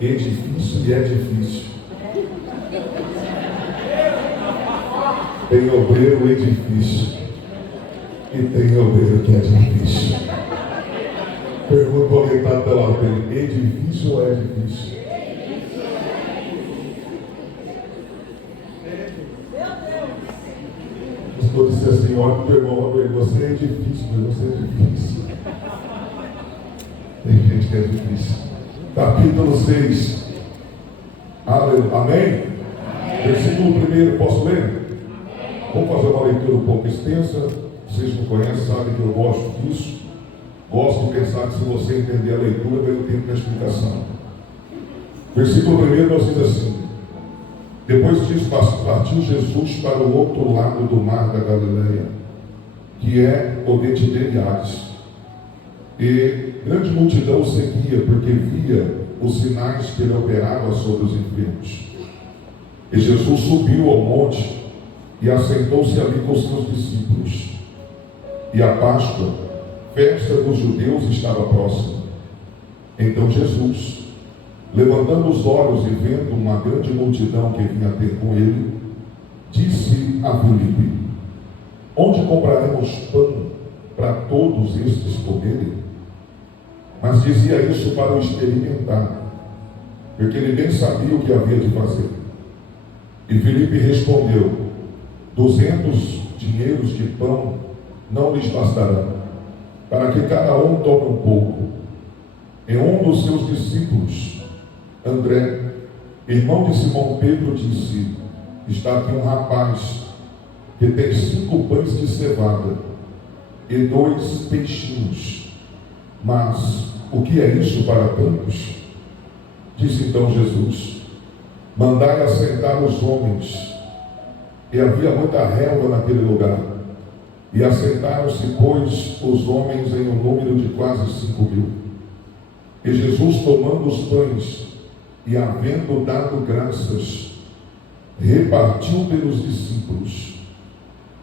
edifício e é difícil. Tem obreiro edifício e tem obreiro que é difícil. Pergunta para quem está até lá, é difícil ou é difícil? O pastor disse assim, olha para o irmão, você é difícil, mas você é difícil. Tem gente que é difícil. Capítulo 6. Aleluia. Amém? Versículo 1, posso ler? Vamos fazer uma leitura um pouco extensa. Vocês me conhecem, sabem que eu gosto disso. Gosto de pensar que se você entender a leitura, vai ter tempo da explicação. Versículo 1 nós diz assim: depois disso partiu Jesus para o outro lado do mar da Galileia, que é o de Tiberíades. E grande multidão o seguia, porque via os sinais que ele operava sobre os enfermos. E Jesus subiu ao monte e assentou-se ali com seus discípulos. E a Páscoa, festa dos judeus, estava próxima. Então Jesus, levantando os olhos e vendo uma grande multidão que vinha ter com ele, disse a Filipe: onde compraremos pão para todos estes comerem? Mas dizia isso para o experimentar, porque ele bem sabia o que havia de fazer. E Filipe respondeu: 200 dinheiros de pão não lhes bastarão, para que cada um tome um pouco. E um dos seus discípulos, André, irmão de Simão Pedro, disse: está aqui um rapaz que tem 5 pães de cevada e 2 peixinhos. Mas o que é isso para tantos? Disse então Jesus: mandai assentar os homens. E havia muita relva naquele lugar. E assentaram-se, pois, os homens em um número de quase 5.000. E Jesus, tomando os pães e havendo dado graças, repartiu pelos discípulos,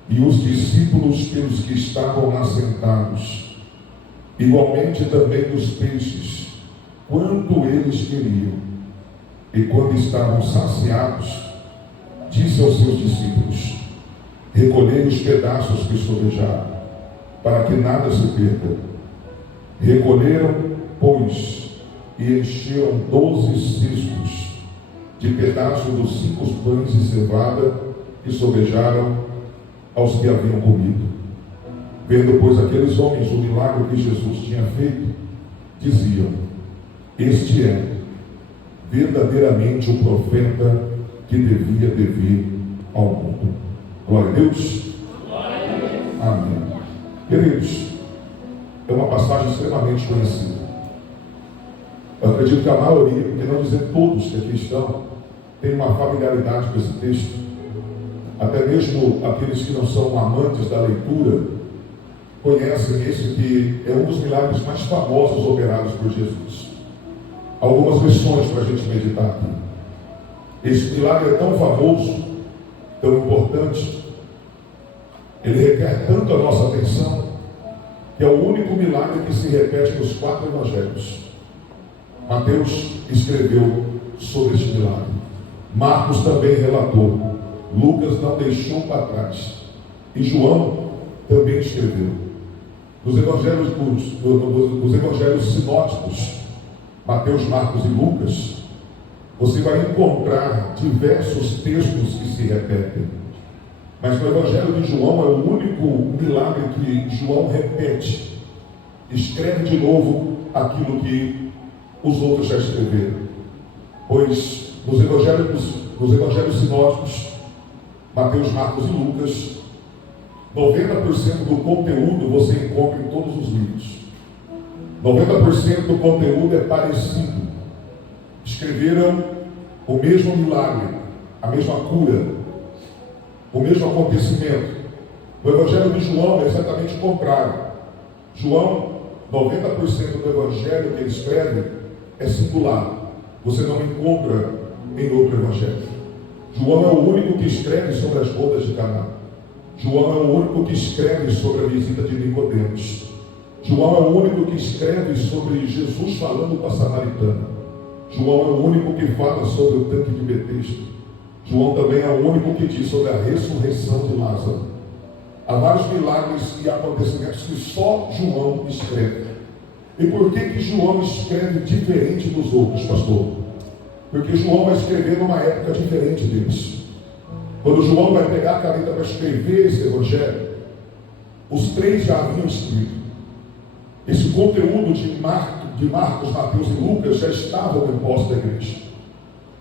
e os discípulos pelos que estavam lá sentados, igualmente também dos peixes, quanto eles queriam. E quando estavam saciados, disse aos seus discípulos: recolhei os pedaços que sobejaram, para que nada se perca. Recolheram, pois, e encheram 12 cestos de pedaços dos 5 pães de cevada que sobejaram aos que haviam comido. Vendo, pois, aqueles homens o milagre que Jesus tinha feito, diziam: este é verdadeiramente o profeta que devia vir ao mundo. Glória a Deus. Amém. Queridos, é uma passagem extremamente conhecida. Eu acredito que a maioria, porque não dizer todos que aqui estão, tem uma familiaridade com esse texto. Até mesmo aqueles que não são amantes da leitura conhecem esse, que é um dos milagres mais famosos operados por Jesus. Algumas lições para a gente meditar aqui. Esse milagre é tão famoso, tão importante, ele requer tanto a nossa atenção, que é o único milagre que se repete nos 4 evangelhos. Mateus escreveu sobre este milagre, Marcos também relatou, Lucas não deixou para trás, e João também escreveu. Nos evangelhos sinóticos, Mateus, Marcos e Lucas, você vai encontrar diversos textos que se repetem. Mas no Evangelho de João é o único milagre que João repete. Escreve de novo aquilo que os outros já escreveram. Pois nos evangelhos sinóticos, Mateus, Marcos e Lucas, 90% do conteúdo você encontra em todos os livros. 90% do conteúdo é parecido. Escreveram o mesmo milagre, a mesma cura, o mesmo acontecimento. No Evangelho de João é exatamente o contrário. João, 90% do Evangelho que ele escreve é singular. Você não encontra em outro Evangelho. João é o único que escreve sobre as bodas de Caná. João é o único que escreve sobre a visita de Nicodemos. João é o único que escreve sobre Jesus falando com a samaritana. João é o único que fala sobre o tanque de Betesda. João também é o único que diz sobre a ressurreição de Lázaro. Há vários milagres e acontecimentos que só João escreve. E por que João escreve diferente dos outros, pastor? Porque João vai escrever numa época diferente deles. Quando João vai pegar a caneta para escrever esse evangelho, os três já haviam escrito. Esse conteúdo de Marcos, Mateus e Lucas já estavam em posse da igreja.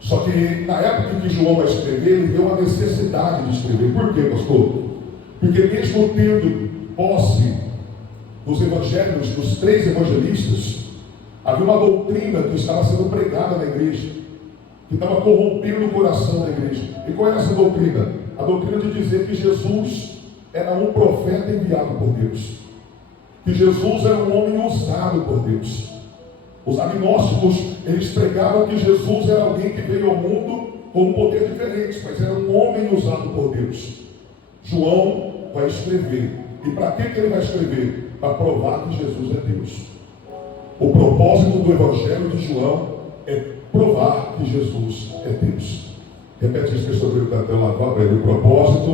Só que na época que João vai escrever, ele deu a necessidade de escrever. Por quê, pastor? Porque mesmo tendo posse dos evangelhos, dos três evangelistas, havia uma doutrina que estava sendo pregada na igreja, que estava corrompendo o coração da igreja. E qual era essa doutrina? A doutrina de dizer que Jesus era um profeta enviado por Deus, que Jesus era um homem usado por Deus. Os agnósticos, eles pregavam que Jesus era alguém que veio ao mundo com um poder diferente, mas era um homem usado por Deus. João vai escrever. E para que ele vai escrever? Para provar que Jesus é Deus. O propósito do evangelho de João é provar que Jesus é Deus. Repete isso que eu estou vendo da tela lá para ele. O propósito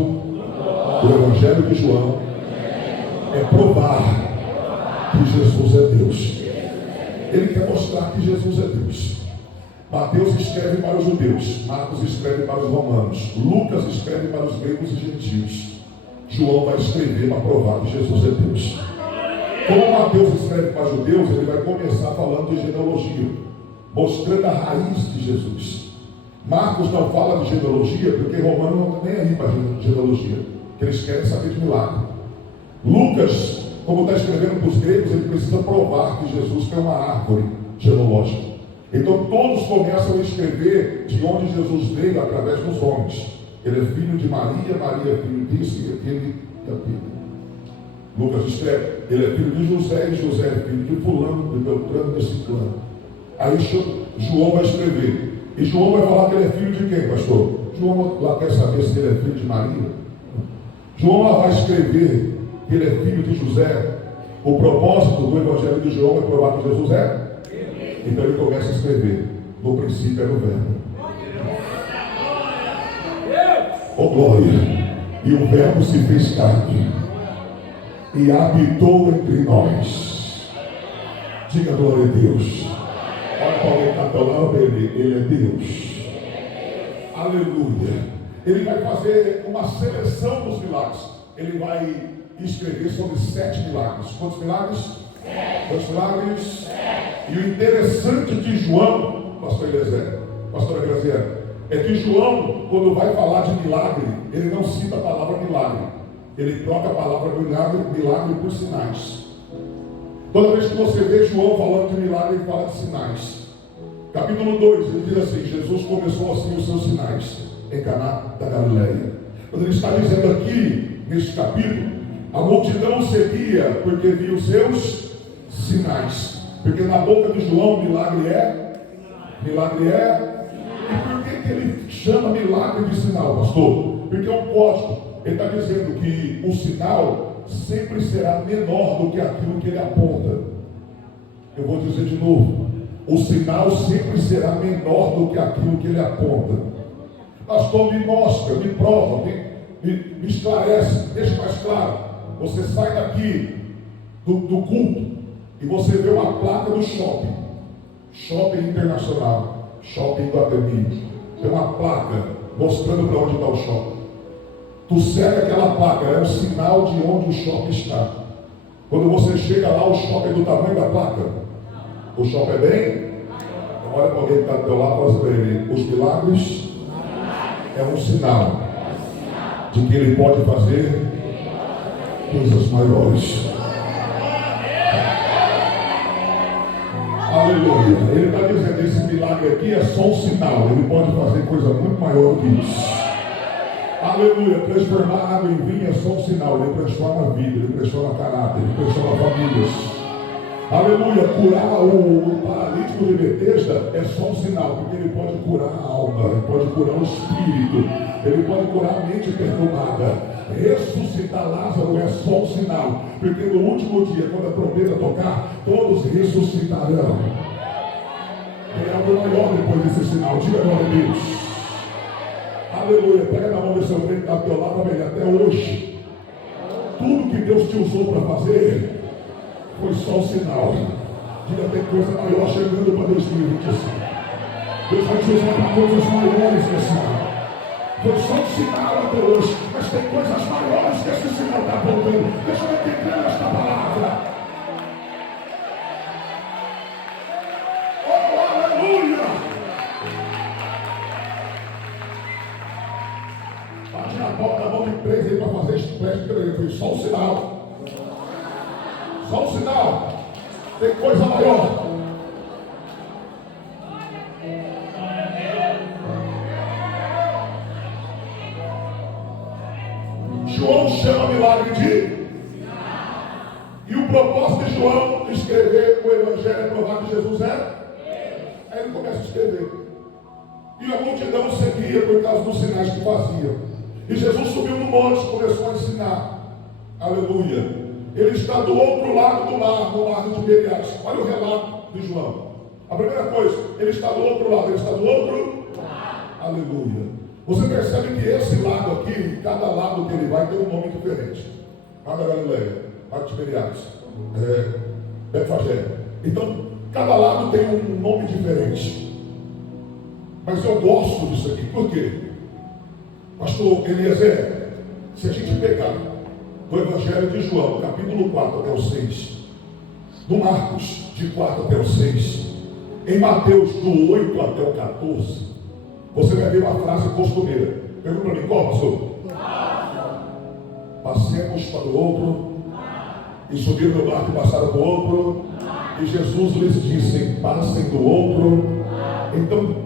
do evangelho de João é provar que Jesus é Deus. Ele quer mostrar que Jesus é Deus. Mateus escreve para os judeus, Marcos escreve para os romanos, Lucas escreve para os gregos e gentios. João vai escrever para provar que Jesus é Deus. Como Mateus escreve para os judeus, ele vai começar falando de genealogia, mostrando a raiz de Jesus. Marcos não fala de genealogia, porque Romano não está nem aí para genealogia, que eles querem saber de milagre. Lucas, como está escrevendo para os gregos, ele precisa provar que Jesus tem uma árvore genealógica. Então todos começam a escrever de onde Jesus veio através dos homens. Ele é filho de Maria, Maria é filho disso e aquele e aquele. Lucas escreve, ele é filho de José, e José é filho de fulano, de Beltrano, de Ciclano. Aí João vai escrever. E João vai falar que ele é filho de quem, pastor? João lá quer saber se ele é filho de Maria. João lá vai escrever que ele é filho de José. O propósito do evangelho de João é provar que Jesus é? Então ele começa a escrever. No princípio era o verbo. Oh glória! E o verbo se fez carne e habitou entre nós. Diga glória a Deus. Olha para alguém que está falando dele. Ele é Deus. Aleluia. Ele vai fazer uma seleção dos milagres. Ele vai escrever sobre 7 milagres. Quantos milagres? 7. Quantos milagres? 7. E o interessante de João, pastor Eliezer, pastora Graziela, é que João, quando vai falar de milagre, ele não cita a palavra milagre. Ele troca a palavra milagre por sinais. Toda vez que você vê João falando de milagre, ele fala de sinais. Capítulo 2, ele diz assim: Jesus começou assim os seus sinais em Caná da Galileia. Quando ele está dizendo aqui, neste capítulo, a multidão seguia porque via os seus sinais. Porque na boca de João, milagre é. E por que ele chama milagre de sinal, pastor? Porque é um código. Ele está dizendo que o sinal sempre será menor do que aquilo que ele aponta. Eu vou dizer de novo: o sinal sempre será menor do que aquilo que ele aponta. Pastor, me mostra, me prova, me esclarece, deixa mais claro. Você sai daqui do culto e você vê uma placa do shopping internacional, shopping do Iguatemi. Tem uma placa mostrando para onde está o shopping. Tu segue aquela placa, é um sinal de onde o shopping está. Quando você chega lá, o shopping é do tamanho da placa. O shopping é bem? Então olha para alguém que está do teu lado e fala para ele: os milagres é um sinal de que ele pode fazer coisas maiores. Aleluia. Ele está dizendo: esse milagre aqui é só um sinal. Ele pode fazer coisa muito maior do que isso. Aleluia. Transformar água em vinho é só um sinal. Ele transforma a vida, ele transforma caráter, ele transforma famílias. Aleluia. Curar o paralítico de Betesda é só um sinal, porque ele pode curar a alma, ele pode curar o espírito, ele pode curar a mente perturbada. Ressuscitar Lázaro é só um sinal, porque no último dia, quando a trombeta tocar, todos ressuscitarão. Tem algo maior depois desse sinal. Diga glória a Deus. Aleluia. Pega na mão do seu crente que está ao teu lado, velho. Até hoje, tudo que Deus te usou para fazer foi só um sinal. Diga, tem coisa maior chegando para 2025. Deus vai te usar para coisas maiores nesse ano. Foi só um sinal até hoje, mas tem coisas maiores que esse sinal está apontando. Deixa eu entender esta palavra. Oh, aleluia! Bate na porta da mão de empresa aí para fazer este empréstimo. Foi só um sinal. Só um sinal. Tem coisa maior. João chama milagre de. E o propósito de João escrever o evangelho é provar que Jesus é. Aí ele começa a escrever. E a multidão seguia por causa dos sinais que fazia. E Jesus subiu no monte e começou a ensinar. Aleluia. Ele está do outro lado do mar, no mar de Tiberias. Olha o relato de João. A primeira coisa, ele está do outro lado. Ele está do outro lado. Aleluia. Você percebe que esse lado aqui, cada lado que ele vai tem um nome diferente. Mar da Galileia, Mar de Tiberias, Betfagé. Então, cada lado tem um nome diferente. Mas eu gosto disso aqui. Por quê? Pastor Eliezer, se a gente pegar do Evangelho de João, capítulo 4 até o 6, do Marcos, de 4 até o 6, em Mateus, do 8 até o 14, você vai ver uma frase costumeira. Pergunta para mim, qual, pastor? Passemos para o outro, e subiram no barco e passaram para o outro, e Jesus lhes disse, passem do outro. Então,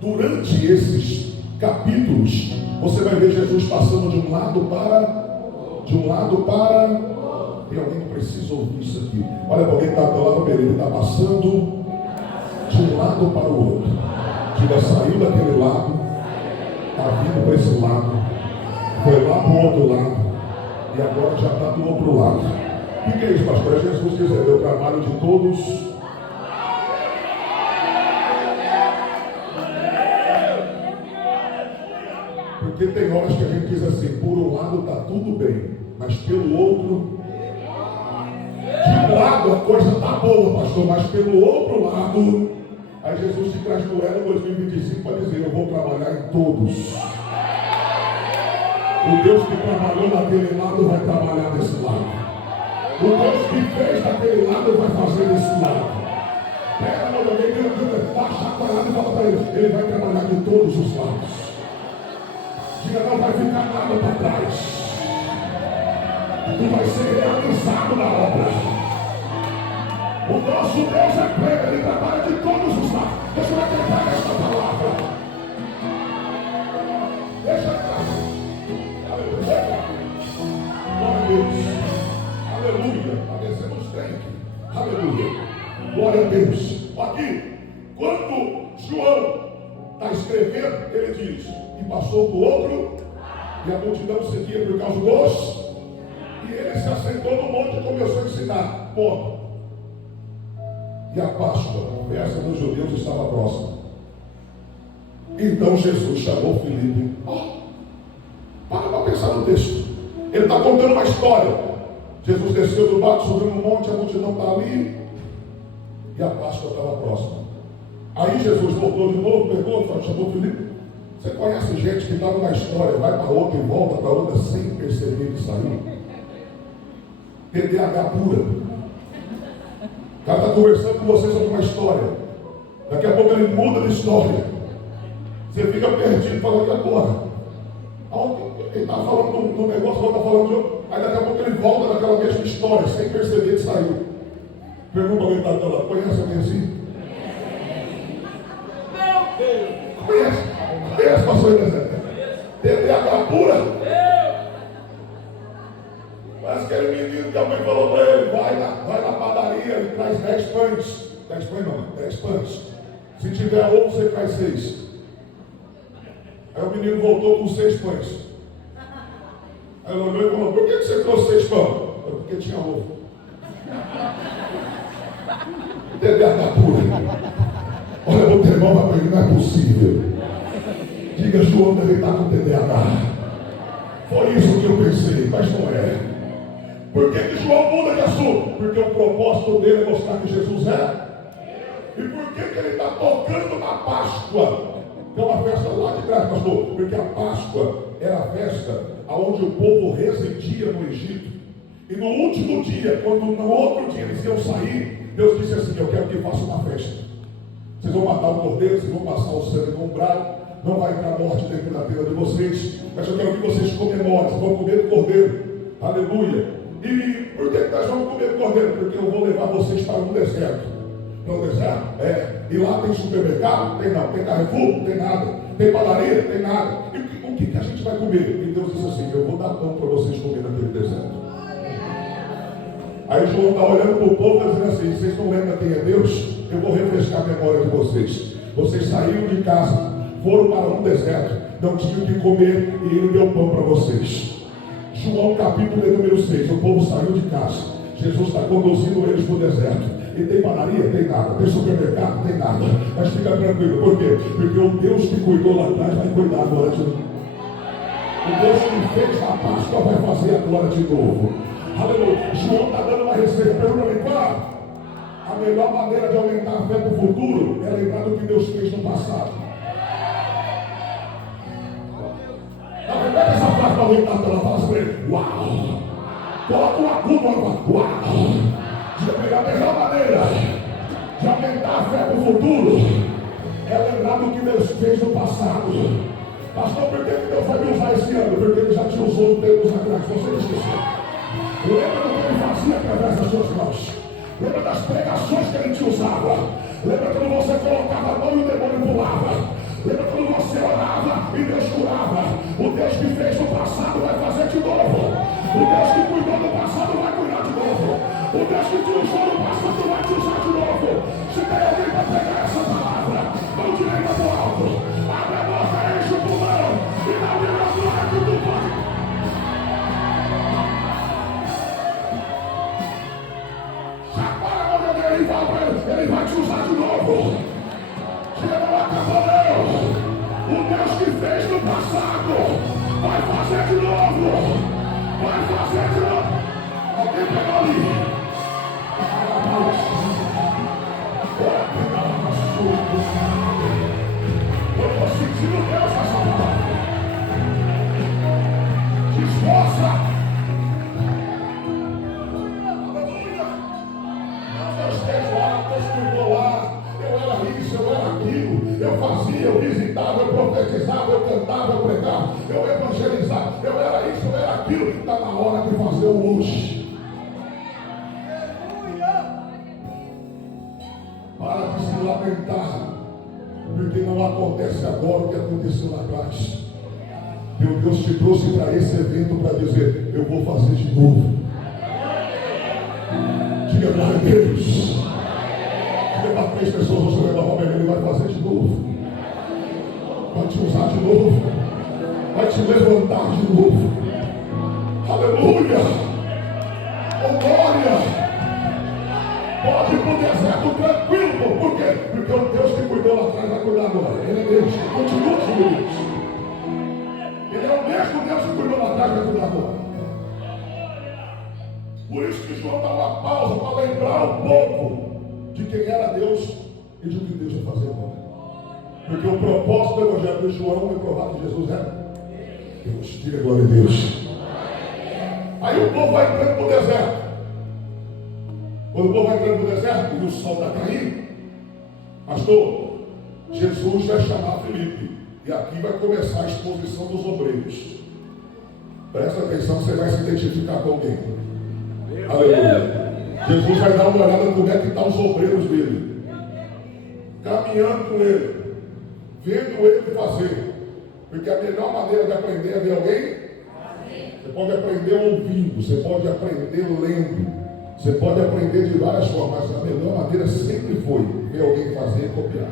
durante esses capítulos, você vai ver Jesus passando de um lado para. Tem alguém que precisa ouvir isso aqui. Olha para alguém que está do lado dele, ele está passando de um lado para o outro. Diga, saiu daquele lado, está vindo para esse lado, foi lá para o outro lado, e agora já está do outro lado. O que é isso, pastor? É Jesus dizendo, eu trabalho de todos. Porque tem horas que a gente diz assim, por um lado está tudo bem, mas pelo outro, de um lado a coisa está boa, pastor, mas pelo outro lado, aí Jesus te traz no Elo 2025 para dizer, eu vou trabalhar em todos. O Deus que trabalhou naquele lado vai trabalhar desse lado. O Deus que fez daquele lado vai fazer desse lado. Pega a mão de alguém, dá chacoalhada e fala para ele vai trabalhar de todos os lados. Diga, não vai ficar nada para trás. Tu vai ser realizado na obra. O nosso Deus é pleno, ele trabalha de todos os lados. Deixa eu acreditar nessa palavra. Deixa eu entrar. Aleluia. Glória a Deus. Aleluia. Agradecemos sempre. Aleluia. Glória a Deus. Aqui, quando João está escrevendo, ele diz, e passou do outro, e a multidão seguia por causa dos, e ele se assentou no monte e começou a ensinar. Ponto. E a Páscoa, a festa dos judeus, estava próxima. Então Jesus chamou Filipe. Para pensar no texto. Ele está contando uma história. Jesus desceu do barco, subiu no monte, a multidão está ali, e a Páscoa estava próxima. Aí Jesus voltou de novo, pegou, chamou Filipe. Você conhece gente que está numa história, vai para outra e volta para outra sem perceber que saiu? TDAH pura. O cara está conversando com você sobre uma história. Daqui a pouco ele muda de história. Você fica perdido, falando que agora. Ele está falando do negócio, está falando de outro. Aí daqui a pouco ele volta naquela mesma história, sem perceber que saiu. Pergunta alguém que está lá, conhece alguém assim? Conhece, pastor Eliezer? TDAH pura. Mas aquele menino que a mãe falou para ele, vai na padaria e traz 10 pães. 10 pães não, 10 pães. Se tiver ovo, você traz 6. Aí o menino voltou com 6 pães. Aí ele olhou e falou, por que você trouxe 6 pães? Porque tinha ovo. TDAH pura. Olha o teu irmão vai pedir, não é possível. Diga, João deve estar com TDAH. Foi isso que eu pensei, mas não é. Por que João muda de assunto? Porque o propósito dele é mostrar que Jesus é. E por que ele está tocando na Páscoa? Que é uma festa lá de trás, pastor. Porque a Páscoa era a festa onde o povo residia no Egito. E no último dia, quando no outro dia eles iam sair, Deus disse assim: eu quero que faça uma festa. Vocês vão matar o cordeiro, vocês vão passar o sangue no umbral, não vai entrar morte dentro da tenda de vocês, mas eu quero que vocês comemorem, vocês vão comer o cordeiro. Aleluia. E por que nós vamos comer o cordeiro? Porque eu vou levar vocês para um deserto. Para um deserto? E lá tem supermercado? Tem não. Tem Carrefour? Tem nada. Tem padaria? Tem nada. E o que a gente vai comer? E Deus disse assim: eu vou dar pão para vocês comer naquele deserto. Aí João está olhando para o povo e dizendo assim: vocês não lembram quem é Deus? Eu vou refrescar a memória de vocês. Vocês saíram de casa, foram para um deserto, não tinham o que comer e ele deu pão para vocês. João capítulo número 6, o povo saiu de casa, Jesus está conduzindo eles para o deserto. E tem padaria? Tem nada. Tem supermercado? Tem nada. Mas fica tranquilo, por quê? Porque o Deus que cuidou lá atrás vai cuidar agora de novo. O Deus que fez a Páscoa vai fazer agora de novo. Aleluia. João está dando uma receita. Pergunta-me qual? A melhor maneira de aumentar a fé para o futuro é lembrar do que Deus fez no passado. Repete essa frase para alguém que está fala assim: uau! Coloca uma culpa agora. Uau! A melhor maneira de aumentar a fé para o futuro é lembrar do que Deus fez no passado. Pastor, por que Deus vai me usar esse ano? Porque Ele já te usou tempos atrás. Você não esqueceu. Lembra do que Ele fazia através das suas mãos. Lembra das pregações que Ele te usava. Lembra quando você colocava a mão e o demônio pulava. Lembra quando você orava e Deus curava. O Deus que fez no passado vai fazer de novo. O Deus que cuidou no passado vai cuidar de novo. O Deus que te usou no passado vai te usar de novo. Se tem alguém para pegar essa palavra, mão direita do alto, abre a boca, enche o pulmão e dá o melhor glória que tu pode. Chacoalha a mão dele e fala para ele vai te usar de novo. Chega, não acabou não. O Deus que fez no passado vai fazer de novo. Vai fazer de novo. Alguém pegou ali. Eu estou sentindo Deus nessa palavra. Te esforça. Aleluia. Não, Deus fez lá, Deus cuidou lá. Eu era isso, eu era aquilo. Eu fazia, eu visitava, eu profetizava, eu cantava, eu pregava, eu evangelizava. Eu era isso, eu era aquilo. Está na hora de fazer o hoje. Para de se lamentar, porque não acontece agora o que aconteceu lá atrás. Meu Deus te trouxe para esse evento para dizer: eu vou fazer de novo. Diga glória a Deus. Diga para 3 pessoas: você vai levar ele vai fazer de novo. Vai te usar de novo. Vai te levantar de novo. Aleluia. Oh glória. Pode ir para o deserto tranquilo, por quê? Porque o Deus que cuidou lá atrás vai cuidar agora. Ele é Deus, continua sendo Deus. Ele é o mesmo Deus que cuidou lá atrás vai cuidar agora. Por isso que João dá uma pausa para lembrar o povo de quem era Deus e de o que Deus vai fazer agora. Porque o propósito do Evangelho de João é provar que Jesus é Deus. Diga glória a Deus. Aí o povo vai entrando para o deserto. Quando o povo vai entrando no deserto e o sol está caindo, pastor, Jesus vai chamar Filipe. E aqui vai começar a exposição dos obreiros. Presta atenção, você vai se identificar com alguém. Aleluia. Jesus vai dar uma olhada como é que estão os obreiros dele. Caminhando com ele. Vendo ele fazer. Porque a melhor maneira de aprender é ver alguém. Você pode aprender ouvindo, você pode aprender lendo. Você pode aprender de várias formas, mas a melhor maneira sempre foi ver alguém fazer e copiar.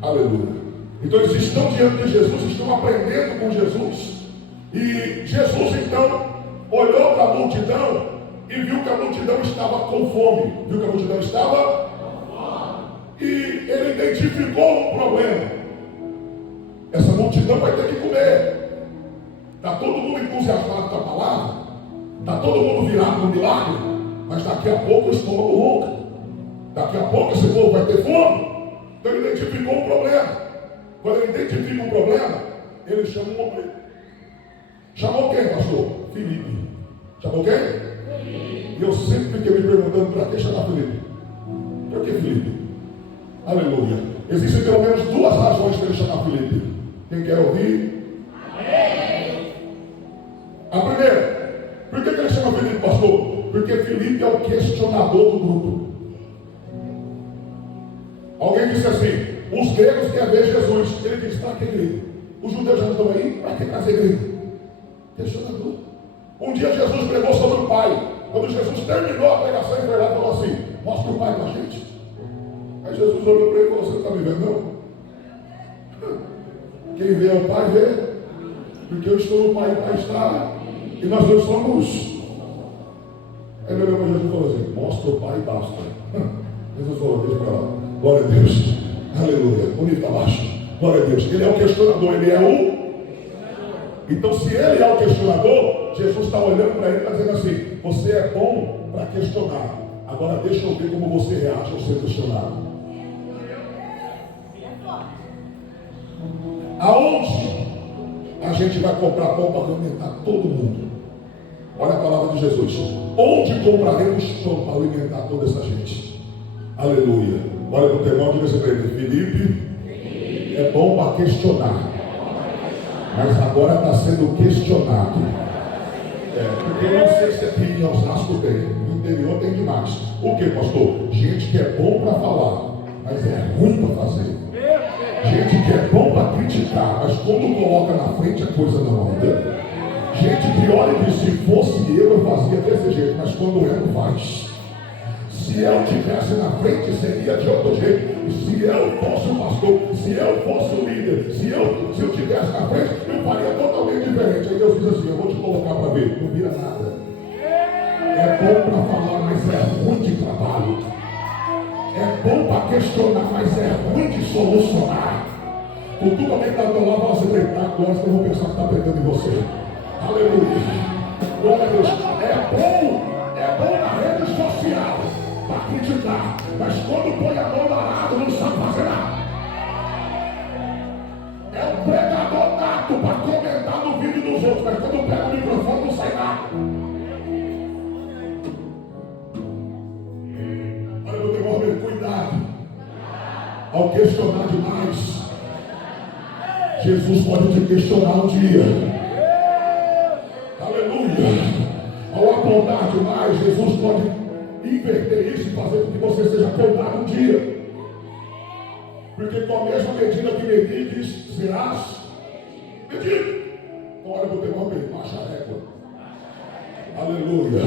Aleluia. Então eles estão diante de Jesus, estão aprendendo com Jesus. E Jesus então olhou para a multidão e viu que a multidão estava com fome. Viu que a multidão estava com fome. E ele identificou um problema. Essa multidão vai ter que comer. Está todo mundo entusiasmado com a palavra. Está todo mundo virado no milagre. Mas daqui a pouco o estômago ronca. Daqui a pouco esse povo vai ter fome. Então ele identificou um problema. Quando ele identifica um problema, ele chama um homem. Chamou quem, pastor? Filipe. Chamou quem? Filipe. E eu sempre fiquei me perguntando para que chamar Filipe. Por que Filipe? Aleluia. Existem pelo menos duas razões para ele chamar Filipe. Quem quer ouvir? Amém. A primeira, por que ele chama Filipe, pastor? Porque Filipe é o questionador do grupo. Alguém disse assim: os gregos querem ver Jesus. Ele disse: para que igreja? Os judeus já não estão aí? Para que trazer igreja? Questionador. Um dia Jesus pregou sobre o Pai. Quando Jesus terminou a pregação, ele foi lá e falou assim: mostra o Pai para a gente. Aí Jesus olhou para ele e falou: você não está me vendo, não? Quem vê o Pai vê. Porque eu estou no Pai, o Pai está. E nós dois somos. Aí ele olhou para Jesus e falou assim: mostra o Pai e basta. Jesus falou: deixa para lá. Glória a Deus. Aleluia. O nível está baixo. Glória a Deus. Ele é o questionador. Ele é o. Então, se ele é o questionador, Jesus está olhando para ele e está dizendo assim: você é bom para questionar. Agora deixa eu ver como você reage ao ser questionado. Aonde a gente vai comprar pão para alimentar todo mundo? Olha a palavra de Jesus. Onde compraremos pão para alimentar toda essa gente? Aleluia. Olha para o teu irmão e diga para ele: Filipe, é bom para questionar, mas agora está sendo questionado. Porque eu não sei se aqui em Osasco tem, no interior tem demais. O que, pastor? Gente que é bom para falar, mas é ruim para fazer. Gente que é bom para criticar, mas quando coloca na frente a coisa não anda. Gente que olha e diz: se fosse eu fazia desse jeito, mas quando é, não faz. Se eu estivesse na frente, seria de outro jeito. Se eu fosse o pastor, se eu fosse o líder, se eu estivesse na frente, eu faria totalmente diferente. Aí Deus diz assim: eu vou te colocar para ver. Não vira nada. É bom para falar, mas é ruim de trabalho. É bom para questionar, mas é ruim de solucionar. Com tudo alguém está do teu lado, você deitar agora, eu vou pensar que está pregando em você. Aleluia. Glória a Deus. É bom na rede social para criticar, mas quando põe a mão na arada não sabe fazer nada. É um pregador nato para comentar no vídeo dos outros, mas quando pega o microfone não sai nada. Olha, meu irmão, cuidado ao questionar demais. Jesus pode te questionar um dia. Aleluia. Ao apontar demais, Jesus pode inverter isso e fazer com que você seja apontado um dia. Porque com a mesma medida que medides, serás medido. Olha para o teu irmão, baixa a régua. Aleluia.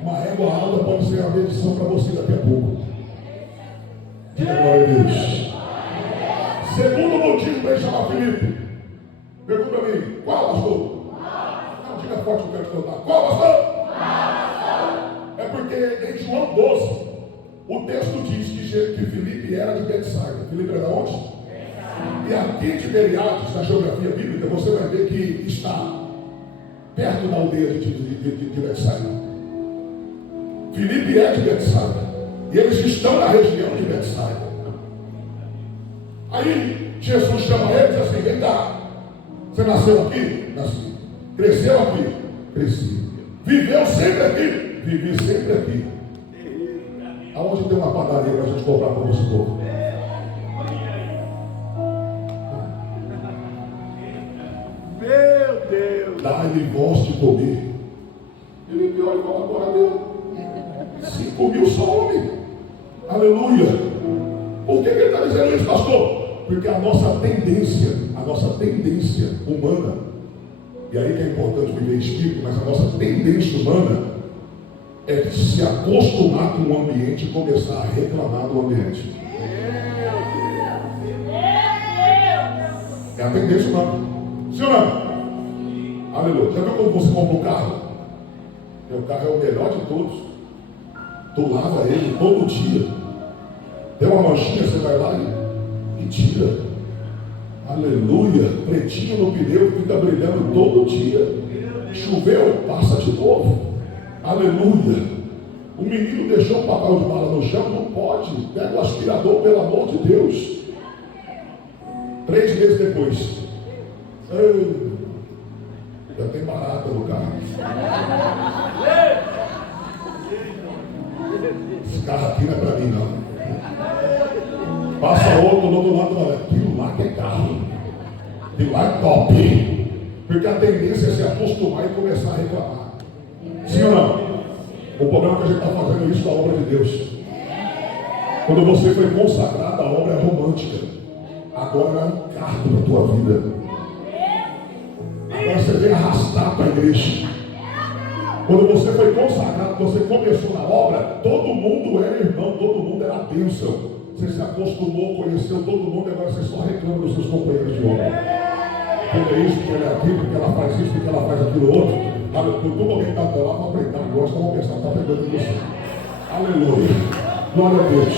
Uma régua alta pode ser a medição para você daqui a pouco. Diga glória a Deus. Segundo motivo para ele chamar Filipe. Pergunta para mim: qual, pastor? Não, diga forte que eu quero te contar. Qual, pastor? É porque em João 12, o texto diz que Filipe era de Betsaida. Filipe era onde? E aqui em Tiberiades, na geografia bíblica, você vai ver que está perto da aldeia de Betsaida. Filipe é de Betsaida. E eles estão na região de Betsaida. Aí Jesus chama ele e diz assim: vem cá, você nasceu aqui? Nasci. Cresceu aqui? Cresci. Viveu sempre aqui? Vivi sempre aqui. Aonde tem uma padaria para a gente comprar para o nosso povo? Meu Deus! Dá-lhe voz de comer. Ele me olha e fala: agora deu 5 mil só homem. Aleluia! Por que ele está dizendo isso, pastor? Porque a nossa tendência humana, e aí que é importante viver espírito, mas a nossa tendência humana é se acostumar com o ambiente e começar a reclamar do ambiente. É a tendência humana. Sim ou não? Aleluia. Já viu quando você compra um carro? O carro é o melhor de todos. Tu lava ele todo dia. Deu uma manchinha, você vai lá e tira. Aleluia. Pretinho no pneu fica brilhando todo dia. Choveu, passa de novo. Aleluia. O menino deixou o papel de bala no chão, não pode. Pega o aspirador, pelo amor de Deus. 3 meses depois, já tem barata no carro. Esse carro aqui não é para mim, não. Passa outro do outro lado, olha, aquilo lá que é carro. Aquilo lá é top. Porque a tendência é se acostumar e começar a reclamar. Sim ou não? O problema é que a gente está fazendo isso com a obra de Deus. Quando você foi consagrado, a obra é romântica. Agora é um cargo na tua vida. Agora você vem arrastar para a igreja. Quando você foi consagrado, você começou na obra, todo mundo era irmão, todo mundo era bênção. Você se acostumou, conheceu todo mundo, agora você só reclama dos seus companheiros de obra. Porque é isso, porque ela é aquilo, porque ela faz isso, porque ela faz aquilo outro. Todo alguém está lá para aprender, gosta, vamos pensar, está pegando em você. Aleluia. Glória a Deus.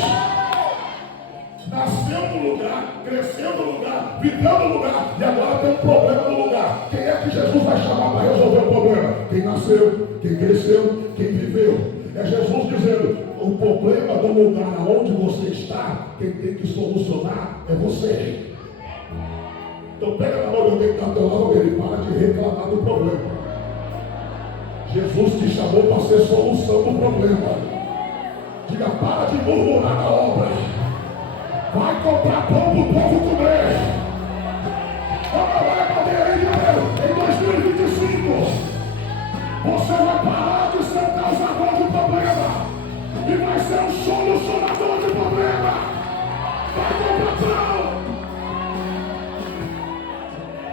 Nasceu no lugar, cresceu no lugar, viveu no lugar, e agora tem um problema no lugar. Quem é que Jesus vai chamar para resolver o problema? Quem nasceu, quem cresceu, quem viveu. É Jesus dizendo, o problema do lugar onde você está, quem tem que solucionar é você. Então pega na mão de alguém que está do teu lado dele, para de reclamar do problema. Jesus te chamou para ser solução do problema. Diga, para de murmurar na obra. Vai comprar pão para o povo comer. Vai poder aí, em 2025. Você vai parar de ser o causador do problema e vai ser o solucionador do problema. Vai comprar pão.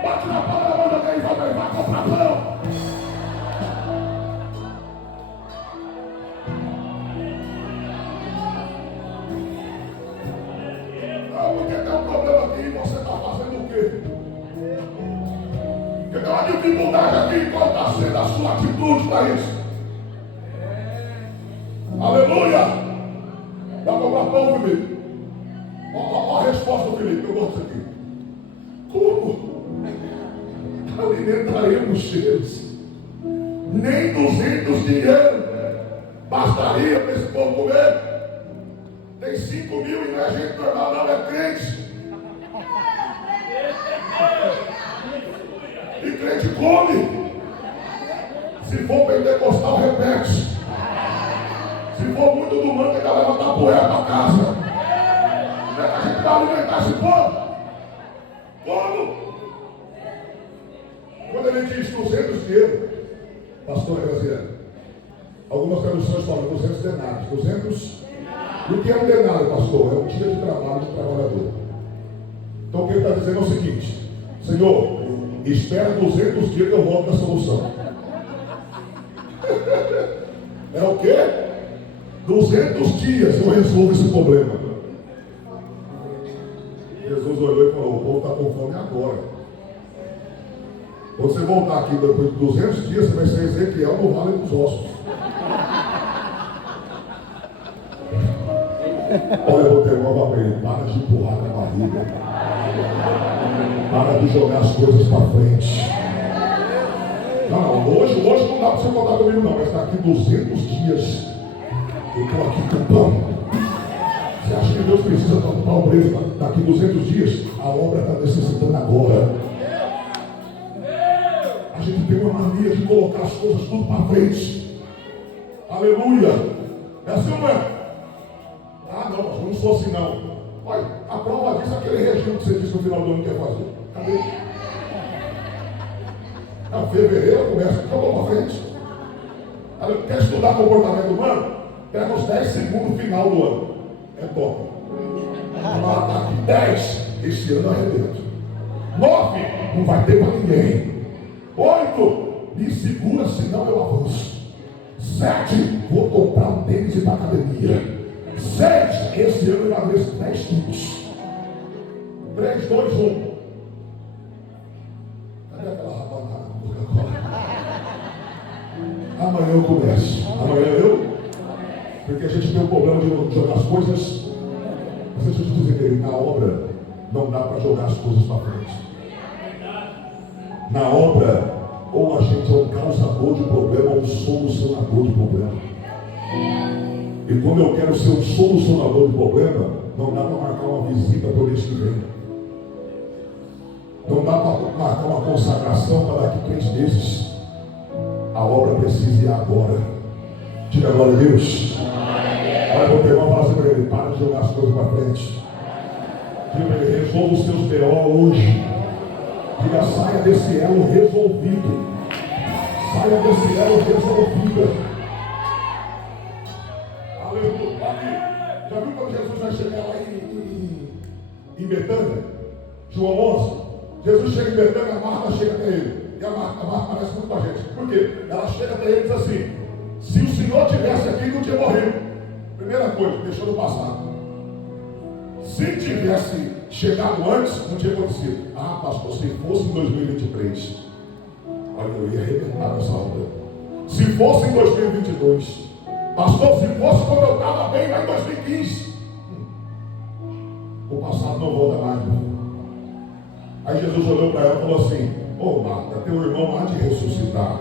Bate na palma da mão de alguém e vai comprar pão. Porque tem um problema aqui e você está fazendo o quê? Porque tem uma dificuldade aqui, qual está sendo a sua atitude para isso? Aleluia! Vai comprar pão, Felipe? Olha a resposta do Felipe, eu gosto disso aqui. Como? Alimentaremos eles. Nem 200 dinheiro bastaria para esse povo comer. Tem 5 mil e não é gente normal, não, é crente. E crente come. Se for pentecostal, repete. Se for muito do mundo, tem que levantar poeira para casa. Não é que a gente vai alimentar esse povo? Como? Quando ele diz 200 dinheiro, pastor Graziano, algumas traduções falam 200 denários. 200. E o que é um denário, pastor? É um dia de trabalho do trabalhador. Então o que ele está dizendo é o seguinte: Senhor, espera 200 dias que eu volto na solução. É o quê? 200 dias eu resolvo esse problema. Jesus olhou e falou: o povo está com fome agora. Quando você voltar aqui depois de 200 dias, você vai ser Ezequiel no Vale dos Ossos. Olha, eu vou ter uma para ele. Para de empurrar na barriga. Para de jogar as coisas para frente. Não, hoje não dá para você contar comigo não, mas daqui 200 dias eu estou aqui com pão. Você acha que Deus precisa para o preço daqui 200 dias? A obra está necessitando agora. A gente tem uma mania de colocar as coisas tudo para frente. Aleluia. É assim ou não é? Ah, não, mas eu não sou assim não. Olha, a prova disso é aquele regime que você disse no final do ano que quer fazer. Cadê? Na fevereiro começa, então vamos para frente. Quer estudar comportamento humano? Pega os 10 segundos final do ano. É top. Tá aqui 10, esse ano arrebento. 9, não vai ter para ninguém. 8, me segura, senão eu avanço. 7, vou comprar um tênis para academia. 6, esse ano eu emagreço 10 quilos. 3, 2, 1. Cadê aquela rabanada com Coca-Cola? Amanhã eu começo. Amanhã eu? Porque a gente tem um problema de jogar as coisas Mas deixa eu te dizer, na obra não dá para jogar as coisas para frente. Na obra, ou a gente é um causador de problema, ou um solucionador de problema. E quando eu quero ser um solucionador de problema, não dá para marcar uma visita para o mês que vem. Não dá para marcar uma consagração para daqui 3 meses. A obra precisa ir agora. Diga glória a Deus. Olha, vou pegar uma frase para ele: para de jogar as coisas para frente. Diga para ele: resolva os seus BO hoje. Diga: saia desse elo resolvido. Saia desse elo resolvido. Aleluia. Já viu quando Jesus vai chegar lá em Betânia? João 11. Jesus chega em Betânia, a Marta chega até ele. E a Marta parece muito com a gente. Por quê? Ela chega até ele e diz assim: se o Senhor tivesse aqui, não tinha morrido. Primeira coisa, deixou no passado. Se tivesse chegado antes, não tinha acontecido. Ah, pastor, se fosse em 2023, olha, eu ia arrebentar nessa onda. Se fosse em 2022, pastor, se fosse quando eu estava bem lá em 2015, o passado não volta mais. Aí Jesus olhou para ela e falou assim: ô Marta, teu irmão há de ressuscitar.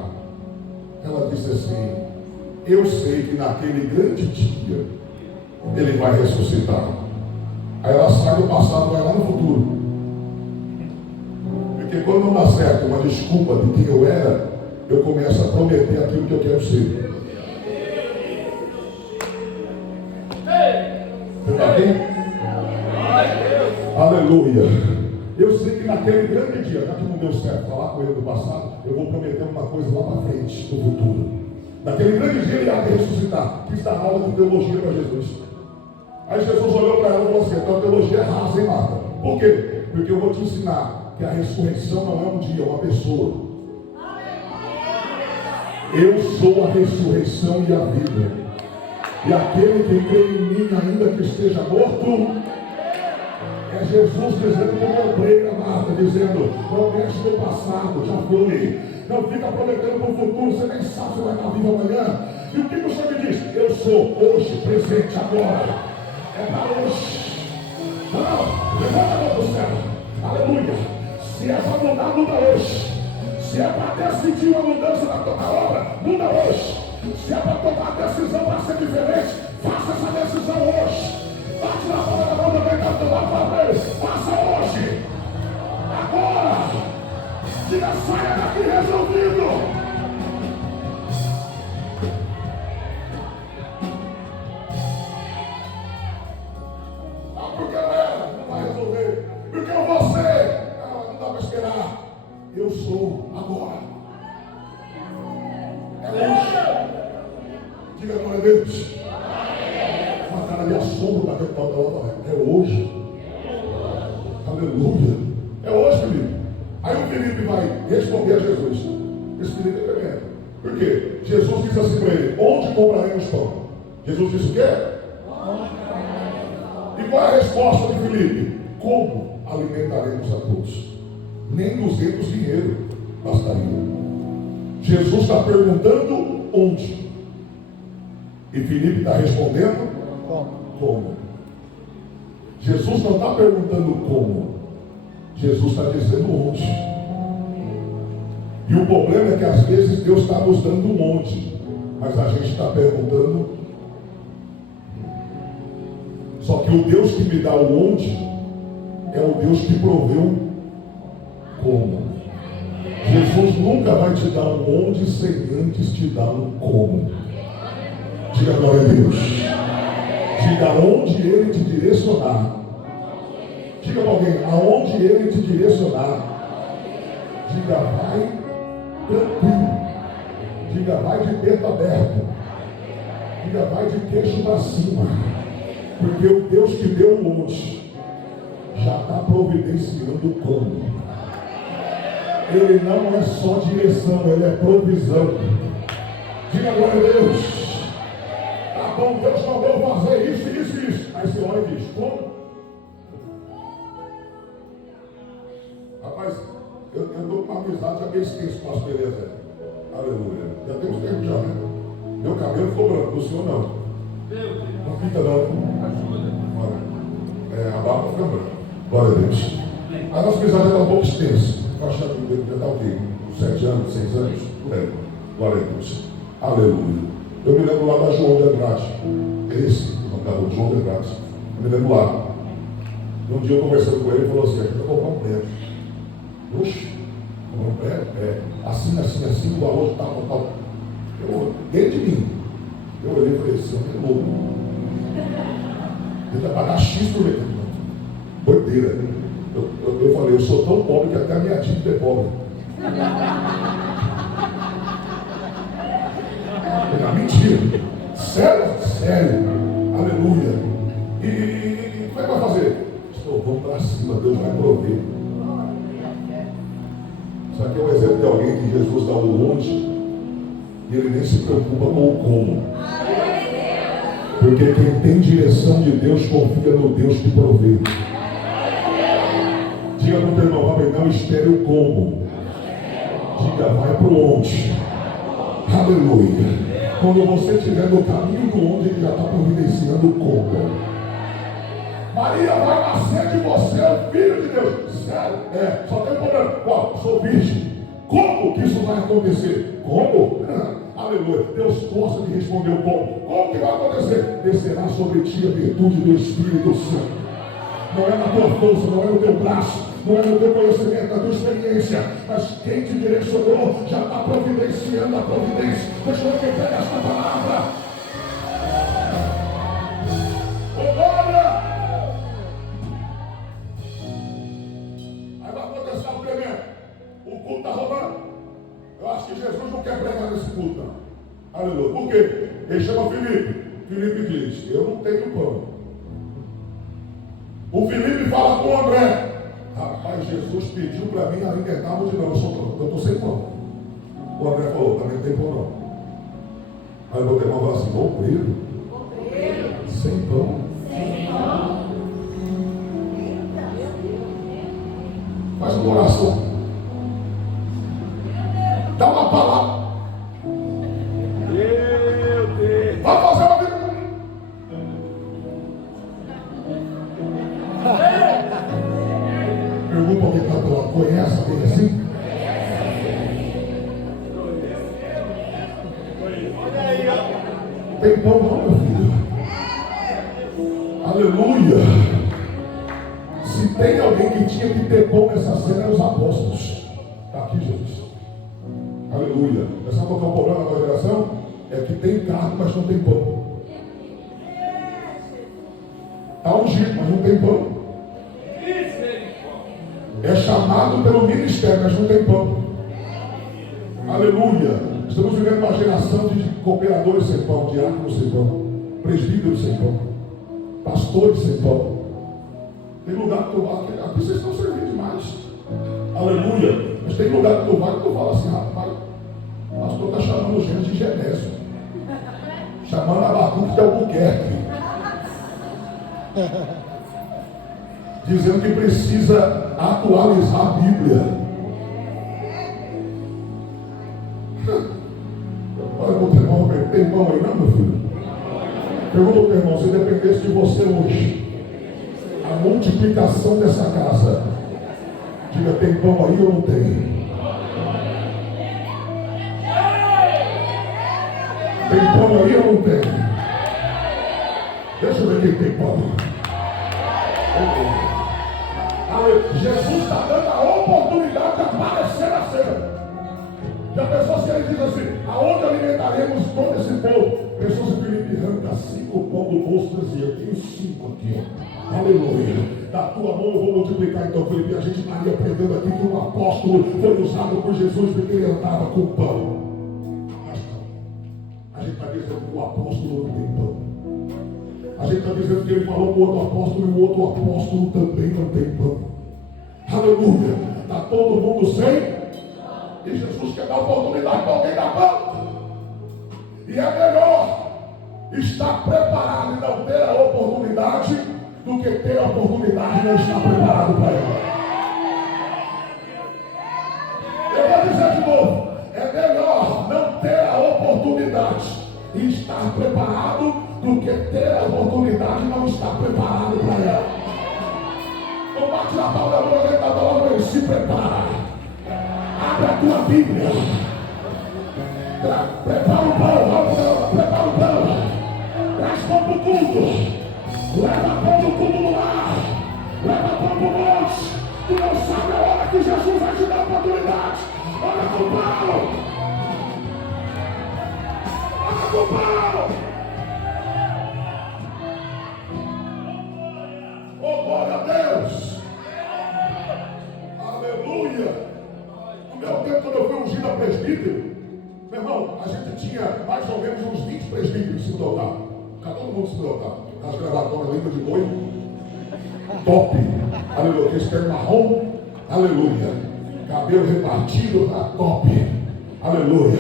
Ela disse assim: eu sei que naquele grande dia ele vai ressuscitar. Aí ela sai do passado e vai lá no futuro. Porque quando não dá certo uma desculpa de quem eu era, eu começo a prometer aquilo que eu quero ser. Você está aqui? Aleluia. Eu sei que naquele grande dia, já que não deu certo falar com ele do passado, eu vou prometer uma coisa lá para frente, no futuro. Naquele grande dia ele há de ressuscitar. Quis dar aula de teologia para Jesus. Aí Jesus olhou para ela e falou assim: a tua teologia é rasa, hein, Marta? Por quê? Porque eu vou te ensinar que a ressurreição não é um dia, é uma pessoa. Eu sou a ressurreição e a vida. E aquele que crê em mim, ainda que esteja morto, é Jesus dizendo como obreira, Marta, dizendo: não mexe no passado, já foi. Não fica prometendo para o futuro, você nem sabe se vai estar vivo amanhã. E o que o Senhor me diz? Eu sou hoje, presente, agora. É para hoje. Não, levanta a mão do céu. Aleluia. Se é para mudar, muda hoje. Se é para até sentir uma mudança na tua obra, muda hoje. Se é para tomar decisão para ser diferente, faça essa decisão hoje. Bate na palma da mão do candidato para ele. Faça hoje. Agora. Diga: saia daqui resolvido. Ah, porque ela não vai resolver. Porque eu vou ser. Não dá para esperar. Eu sou agora. É hoje. Diga glória a Deus. Uma cara de assombro para aquele patrão. É hoje. Aleluia. É hoje, Felipe. Aí o Felipe vai responder a Jesus. Esse Felipe é tremendo. Por quê? Jesus disse assim para ele: onde compraremos pão? Jesus disse o quê? E qual é a resposta de Felipe? Como alimentaremos a todos? Nem 200 dinheiro bastaria. Jesus está perguntando onde. E Felipe está respondendo como. Jesus não está perguntando como. Jesus está dizendo onde. E o problema é que às vezes Deus está nos dando um onde, mas a gente está perguntando. Só que o Deus que me dá o onde é o Deus que proveu como. Jesus nunca vai te dar um onde sem antes te dar um como. Diga glória a Deus. Diga onde Ele te direcionar. Diga para alguém: aonde Ele te direcionar. Diga: vai tranquilo. Diga: vai de peito aberto. Diga: vai de queixo para cima. Porque o Deus que deu o monte já está providenciando como. Ele não é só direção, Ele é provisão. Diga glória a Deus. Tá bom, Deus mandou fazer isso, isso e isso. Aí você olha e diz: como? Rapaz, eu estou com uma amizade, já que esqueço, pastor Eliezer. Aleluia. Já tem uns tempos já, né? Meu cabelo ficou branco, o senhor não. Não fica não. Ajuda. acabar para ficar branco. Glória a Deus. A nossa amizade está um pouco extensa. Eu acho que já está o quê? Uns 7 anos, 6 anos? Por aí. Glória a Deus. Aleluia. Eu me lembro lá da João de Andrade. Esse, o cantador João de Andrade. Eu me lembro lá. Um dia eu conversando com ele, ele falou assim: aqui eu vou comprar um prédio. Oxe, comprar um prédio? É. Assim, o valor tal. Eu, dentro de mim, eu olhei e falei: esse homem é louco. Ele vai pagar X por mês. Doideira. Eu falei: eu sou tão pobre que até a minha dívida é pobre. Não, mentira. Sério. Aleluia. E como é que vai fazer? Vamos para cima, Deus vai prover. Isso aqui é um exemplo de alguém que Jesus dá o onde e ele nem se preocupa com o como. Porque quem tem direção de Deus confia no Deus que provê. Diga para o teu irmão: não espere o como. Diga: vai para o onde. Aleluia. Quando você estiver no caminho do onde, ele já está providenciando o como. Maria vai nascer de você, o Filho de Deus. Sério? Só tem um problema. Qual? Sou virgem. Como que isso vai acontecer? Como? Aleluia. Deus gosta de responder o como. Como que vai acontecer? Descerá sobre ti a virtude do Espírito Santo. Não é na tua força, não é no teu braço, não é no teu conhecimento, na tua experiência, mas quem te direcionou já está providenciando a providência. Deixa eu ver quem pega esta palavra. O culto está rolando. Eu acho que Jesus não quer pregar nesse culto, não. Aleluia. Por quê? Ele chama Filipe. Filipe diz: eu não tenho pão. O Filipe fala com o André: rapaz, Jesus pediu para mim alimentar a multidão. Eu estou sem pão. O André falou: também não tem pão, não. Aí o irmão falou assim: obreiro. Sem pão. Faz uma oração. Dá uma palavra. Meu Deus. Vai fazer uma vida. Pergunta alguém que está do lado: conhece alguém assim? Tem pão não, meu filho? Aleluia. Se tem alguém que tinha que ter pão nessa cena, eram os apóstolos. Está aqui, Jesus. Aleluia. Mas sabe qual é o problema da geração? É que tem carne, mas não tem pão. Está ungido, mas não tem pão. É chamado pelo ministério, mas não tem pão. Aleluia. Estamos vivendo uma geração de cooperadores sem pão, diáconos sem pão, presbíteros sem pão, pastores sem pão. Tem lugar que tu vai, aqui vocês estão servindo demais. Aleluia. Mas tem lugar que tu vai que tu fala assim: rapaz, o pastor está chamando gente de Genésio, chamando Abacuque de Albuquerque, dizendo que precisa atualizar a Bíblia. Olha para o teu irmão: tem pão aí não, meu filho? Pergunta para o teu irmão: se dependesse de você hoje, a multiplicação dessa casa, diga: tem pão aí ou não tem? Tem pão aí ou não tem? Deixa eu ver quem tem pão. Jesus está dando a oportunidade de aparecer na cena. Já pensou se ele diz assim: aonde alimentaremos todo esse povo? Pensou se Filipe arranca 5 pão do bolso e dizia: eu tenho 5 aqui. Aleluia. Da tua mão eu vou multiplicar. Então, Filipe, a gente estaria aprendendo aqui que um apóstolo foi usado por Jesus porque ele andava com pão. Mas não. A gente está dizendo que o apóstolo não tem pão. A gente está dizendo que ele falou com o outro apóstolo e o outro apóstolo também não tem pão. Aleluia. Está todo mundo sem. E Jesus quer dar oportunidade para alguém dar pão. E é melhor estar preparado e não ter a oportunidade do que ter a oportunidade e não estar preparado para ela. Eu vou dizer de novo: é melhor não ter a oportunidade e estar preparado do que ter a oportunidade e não estar preparado para ela. Abre a tua Bíblia. Prepara o pão. Prepara o pão. Traz pão para o culto. Leva pão do culto no lar. Leva pão para o monte. Tu não sabe a hora que Jesus vai te dar a oportunidade. Olha pro pão. Olha pro pão. Oh, glória a Deus. Aleluia. No meu tempo, quando eu fui ungido a presbítero, meu irmão, a gente tinha mais ou menos uns 20 presbíteros em cima do altar. Cada todo mundo em cima do altar. As gravatórias, língua de boi. Top. Aleluia. Aquele pé marrom. Aleluia. Cabelo repartido. Tá top. Aleluia.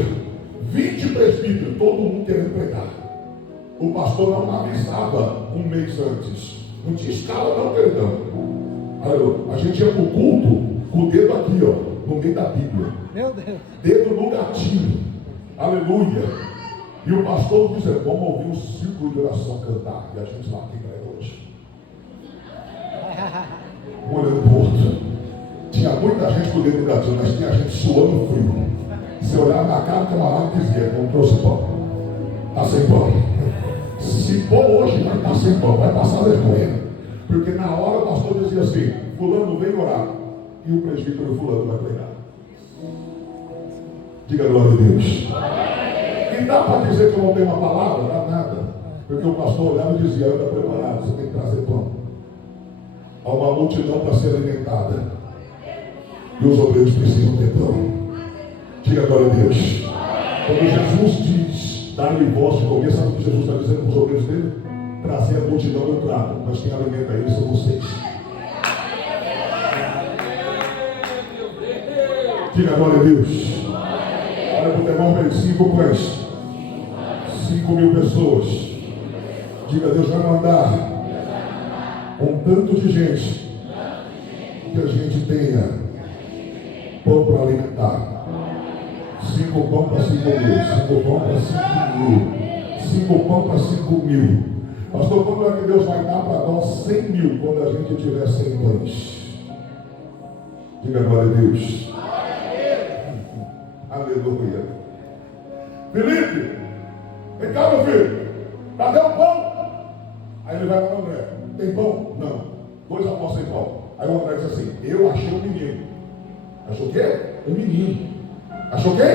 20 presbíteros. Todo mundo querendo pregar. O pastor não avisava um mês antes. Não tinha escala não, perdão. Aleluia. A gente ia para o culto com o dedo aqui, ó, no meio da Bíblia. Meu Deus. Dedo no gatilho. Aleluia. E o pastor dizendo, vamos ouvir o círculo de oração cantar. E a gente lá aqui para hoje. Olhando pro outro. Tinha muita gente com o dedo no gatilho, mas tinha gente suando frio. Se olhar na cara, o camarada dizia, não trouxe pão. Está sem pão. Se for hoje, vai estar sem pão, vai passar vergonha. Porque na hora o pastor dizia assim, fulano vem orar. E o presbítero fulano vai pregar. Diga glória a Deus. E dá para dizer que eu não tenho uma palavra? Não dá nada. Porque o pastor olhava e dizia, anda preparado, você tem que trazer pão. Há uma multidão para ser alimentada. E os obreiros precisam ter pão. Diga glória a Deus. Quando Jesus diz, dá-lhe voz de comer, sabe o que Jesus está dizendo para os obreiros dele? Trazer a multidão no prato, mas quem alimenta eles são vocês. Diga glória a Deus. Olha para o demônio, 5 pães, 5.000 pessoas. Diga, Deus vai mandar um tanto de gente que a gente tenha pão para alimentar. 5 pão para 5.000, 5 pão para 5.000, 5 pão para 5.000. Pastor, quando é que Deus vai dar para nós 100.000 quando a gente tiver 100 pães? Diga glória a Deus. Aleluia. Felipe, vem cá, meu filho. Cadê o pão? Aí ele vai para o André. Tem pão? Não. 2 apóstolos sem pão. Aí o André diz assim, eu achei um menino. Achou o quê? Um menino. Achou quem?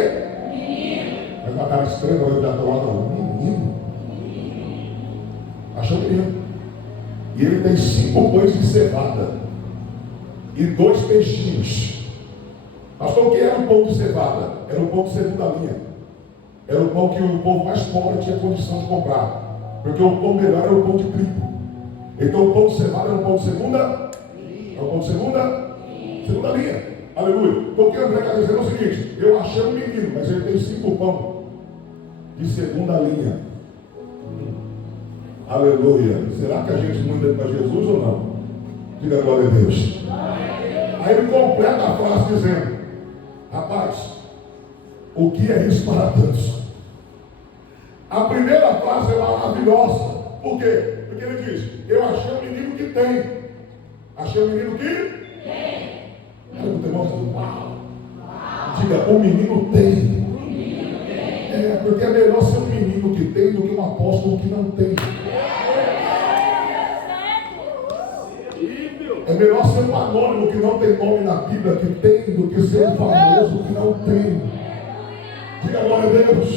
Menino. Mas uma cara estranha, olhando da tua lado, um menino. Achou um menino. E ele tem 5 pães de cevada. E 2 peixinhos. Pastor, o que era o pão de cevada? Era o pão de segunda linha. Era o pão que o povo mais pobre tinha condição de comprar. Porque o pão melhor era o pão de trigo. Então o pão de cevada era o pão de segunda. É o pão de segunda linha. Aleluia. Então o que André está dizendo é o seguinte: eu achei um menino, mas ele tem 5 pão de segunda linha. Aleluia. Será que a gente manda para Jesus ou não? Diga glória a Deus. Aí ele completa a frase dizendo: rapaz, o que é isso para tantos? A primeira frase é maravilhosa. Por quê? Porque ele diz: eu achei um menino que tem. Achei um menino que tem. Aí o irmão diz: uau. Diga, o menino tem. É, porque é melhor ser um menino que tem do que um apóstolo que não tem. É melhor ser um anônimo que não tem nome na Bíblia que tem, do que ser um famoso que não tem. Diga glória a Deus.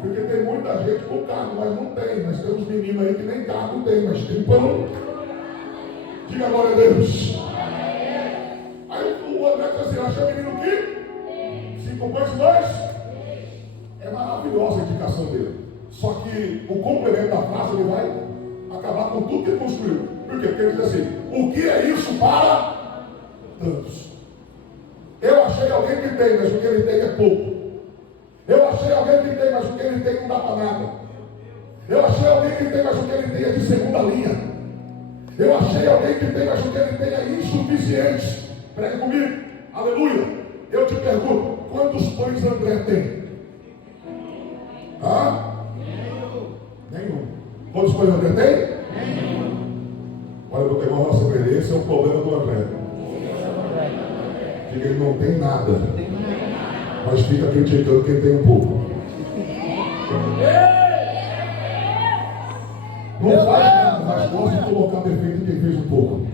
Porque tem muita gente com carro, mas não tem. Mas tem uns meninos aí que nem carro tem, mas tem pão. Diga glória a Deus. Aí o André diz assim: achei o menino que 5 pães e 2. É maravilhosa a indicação dele. Só que o complemento da frase ele vai acabar com tudo que ele construiu. Por quê? Porque ele diz assim: o que é isso para tantos? Eu achei alguém que tem, mas o que ele tem é pouco. Eu achei alguém que tem, mas o que ele tem não dá para nada. Eu achei alguém que tem, mas o que ele tem é de segunda linha. Eu achei alguém que tem, mas o que ele tem é insuficiente. Prega comigo. Aleluia. Eu te pergunto: quantos pães André tem? Nenhum. Quantos pães André tem? Olha, eu vou ter uma nossa experiência, é o problema do André. Diga, ele não tem nada, mas fica criticando quem tem um pouco. Não faz nada, mas gosta de colocar defeito em quem fez um pouco.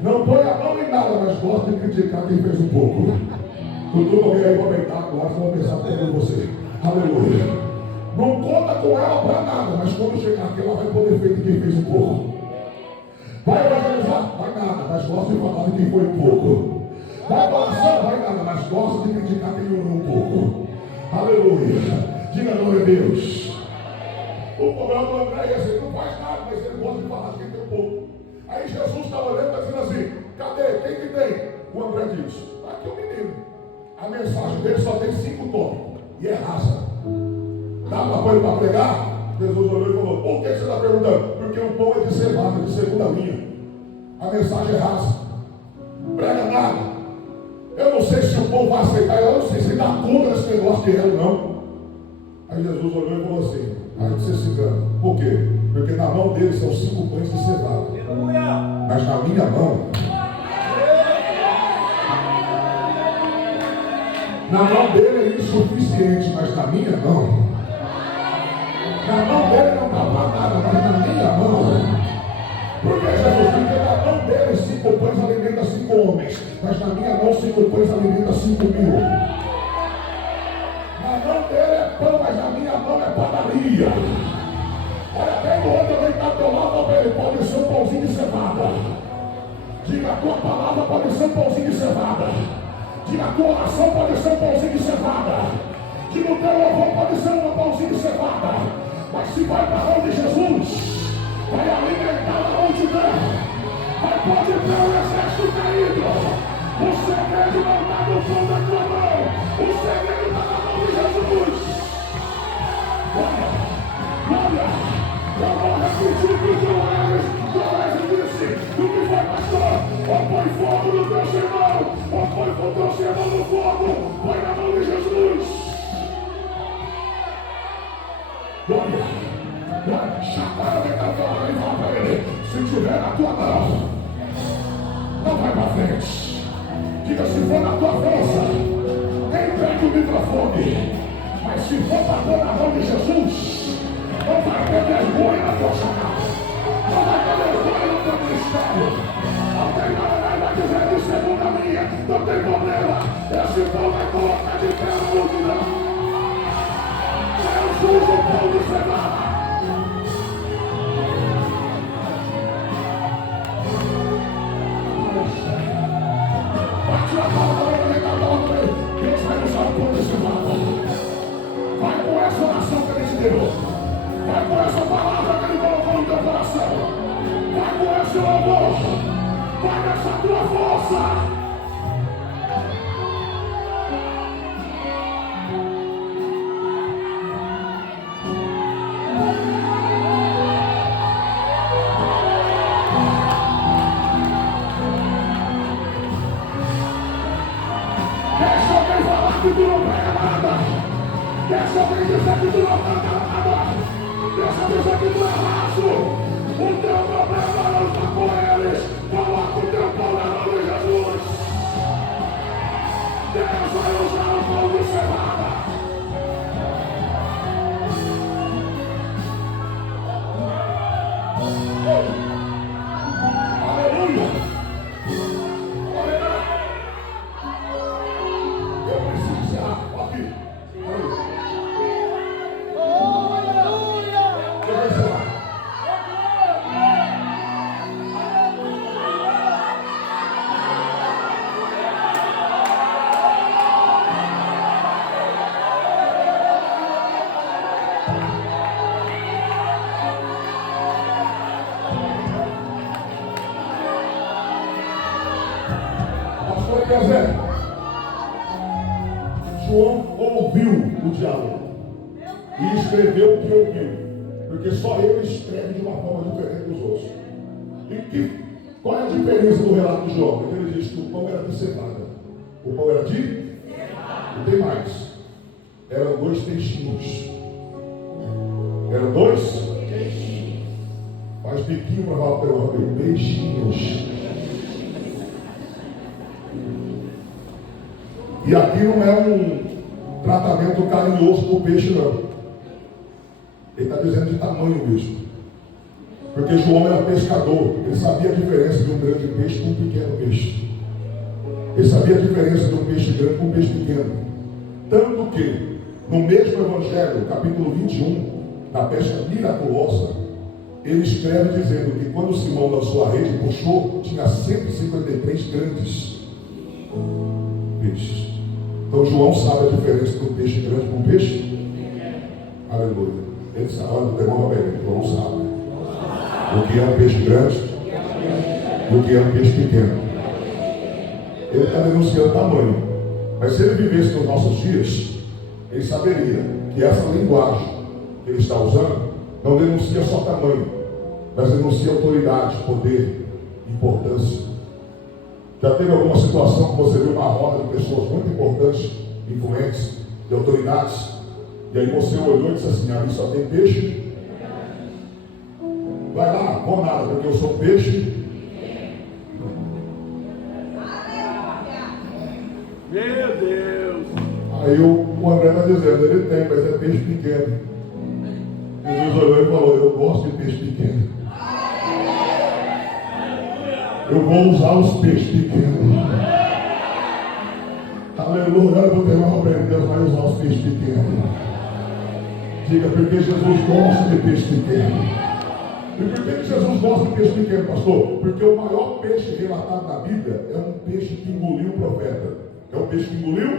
Não põe a mão em nada, mas gosta de criticar quem fez um pouco. Tudo alguém aí comentar agora, só vou pensar com você. Aleluia. Não conta com ela para nada, mas quando chegar aqui, ela vai pôr defeito em quem fez um pouco. Vai evangelizar? Vai nada, mas gosta de falar de quem foi um pouco. Vai abraçar? Vai nada, mas gosta de criticar quem orou um pouco. Aleluia. Diga glória a Deus. O problema do André é esse, ele não faz nada, mas ele gosta de falar de quem tem um pouco. Aí Jesus estava olhando e dizendo assim: cadê? Quem que tem? O André disse: está aqui o menino. A mensagem dele só tem 5 tópicos e é raça. Dá para pôr para pregar? Jesus olhou e falou: por que você está perguntando? Porque o pão é de cevada, de segunda linha. A mensagem é raça. Prega nada. Eu não sei se o povo vai aceitar, eu não sei se dá conta esse negócio de ela, não. Aí Jesus olhou e falou assim: aí você se engana. Por quê? Porque na mão dele são 5 pães de cevada. Mas na minha mão, na mão dele é insuficiente, mas na minha mão, na mão dele não dá para nada, mas na minha mão. Porque Jesus, porque na mão dele 5 pães alimenta 5 homens, mas na minha mão 5 pães alimenta 5.000. Na mão dele é pão, mas na minha mão é padaria. Olha bem no outro, alguém está do teu lado, ele pode ser um pãozinho de cevada. Diga, a tua palavra pode ser um pãozinho de cevada. Diga, a tua oração pode ser um pãozinho de cevada. Diga, o teu louvor pode ser um pãozinho de cevada. Mas se vai para a mão de Jesus, vai alimentar a multidão. Mas pode ter o exército caído. O segredo não está no pão da tua mão. O segredo está na mão de Jesus. Olha. Eu vou repetir o que o Joel disse. O que foi, pastor? Ou põe fogo no teu sermão, ou põe o teu sermão no fogo. Põe na mão de Jesus. Glória. Chacoalha o recador e fala para ele: se tiver na tua mão, não vai para frente. Diga, se for na tua força, nem pega o microfone. Mas se for para pôr na mão de Jesus, não vai ter vergonha na tua chamada. Não vai ter vergonha no teu ministério. Não tem nada, vai dizer de segunda linha. Não tem problema. Esse pão vai colocar de pé a multidão. Jesus, o pão de cevada. Bate a palma, Deus vai usar o pão de cevada. Vai com essa oração que ele te deu. Vai com essa palavra que ele colocou no teu coração. Vai com esse louvor. Vai nessa tua força. Deixa alguém falar que tu não pega nada. Deixa alguém dizer que tu não pega nada. Deixa dizer que tu é laço. O teu problema não está com eles. Coloca o teu pão na mão de Jesus. Deus vai usar o pão de cevada. Aleluia. Eu preciso ser aqui. João ouviu o diálogo e escreveu o que ouviu, porque só ele escreve de uma forma diferente dos outros. Qual é a diferença do relato de João? Porque ele diz que o pão era de cevada. O pão era de cevada. E tem mais. Eram 2 peixinhos. Eram 2 peixinhos. Faz biquinho para falar para o teu amigo. Peixinhos. E aqui não é um tratamento carinhoso do peixe, não. Ele está dizendo de tamanho mesmo. Porque João era pescador. Ele sabia a diferença de um grande peixe com um pequeno peixe. Ele sabia a diferença de um peixe grande com um peixe pequeno. Tanto que, no mesmo Evangelho, capítulo 21, da pesca miraculosa, ele escreve dizendo que quando Simão lançou a rede e puxou, tinha 153 grandes peixes. Então João sabe a diferença de um peixe grande com um peixe? Aleluia. Ele sabe, olha, não tem mal bem, João sabe o que é um peixe grande e o que é um peixe pequeno. Ele está denunciando tamanho. Mas se ele vivesse nos nossos dias, ele saberia que essa linguagem que ele está usando não denuncia só tamanho, mas denuncia autoridade, poder, importância. Já teve alguma situação que você viu uma roda de pessoas muito importantes, influentes, de autoridades, e aí você olhou e disse assim: ali só tem peixe? Vai lá, vou nada, porque eu sou peixe. Meu Deus! Aí o André está dizendo: ele tem, mas é peixe pequeno. Jesus olhou e falou: eu gosto de peixe pequeno. Eu vou usar os peixes pequenos. Aleluia, eu vou ter uma obra de Deus, vai usar os peixes pequenos. Diga, porque Jesus gosta de peixe pequeno. E por que Jesus gosta de peixe pequeno, pastor? Porque o maior peixe relatado na Bíblia é um peixe que engoliu o profeta. É um peixe que engoliu?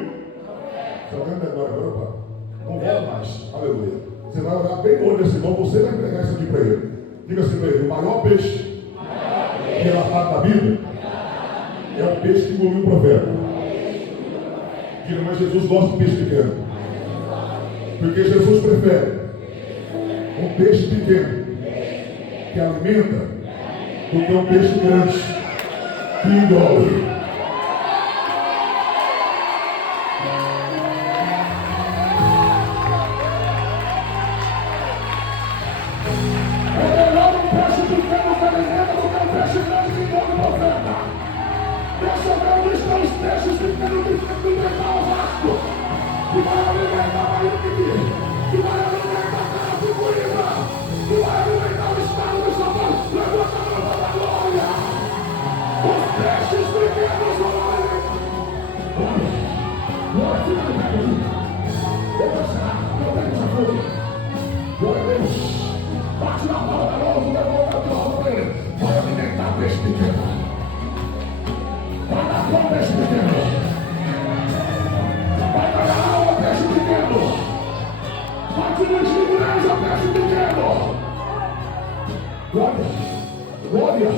Está vendo agora? Não volta mais. Aleluia. Você vai olhar bem no olho desse irmão, você vai entregar isso aqui para ele. Diga assim para ele: o maior peixe relatado na Bíblia é o peixe que engoliu o profeta. Diga, mas Jesus gosta de peixe pequeno. Porque Jesus prefere um peixe pequeno que alimenta do que um peixe grande que engole. Glória,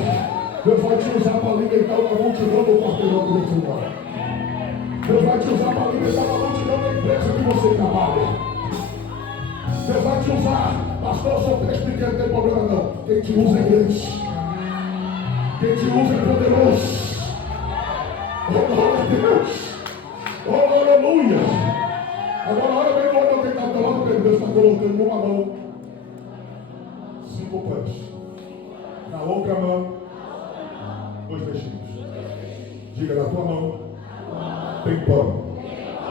Deus vai te usar para alimentar uma multidão do quarteirão que você mora. Deus vai te usar para alimentar uma multidão da empresa que você trabalha. Deus vai te usar, pastor, eu sou peixe pequeno, não tem problema não. Quem te usa é grande. Quem te usa é poderoso. Oh, glória a Deus. Oh, aleluia. Agora olha bem no olho, quem está do lado dele, Deus está colocando numa mão 5 pães. Na outra mão, 2 peixinhos. Diga, na tua mão tem pão.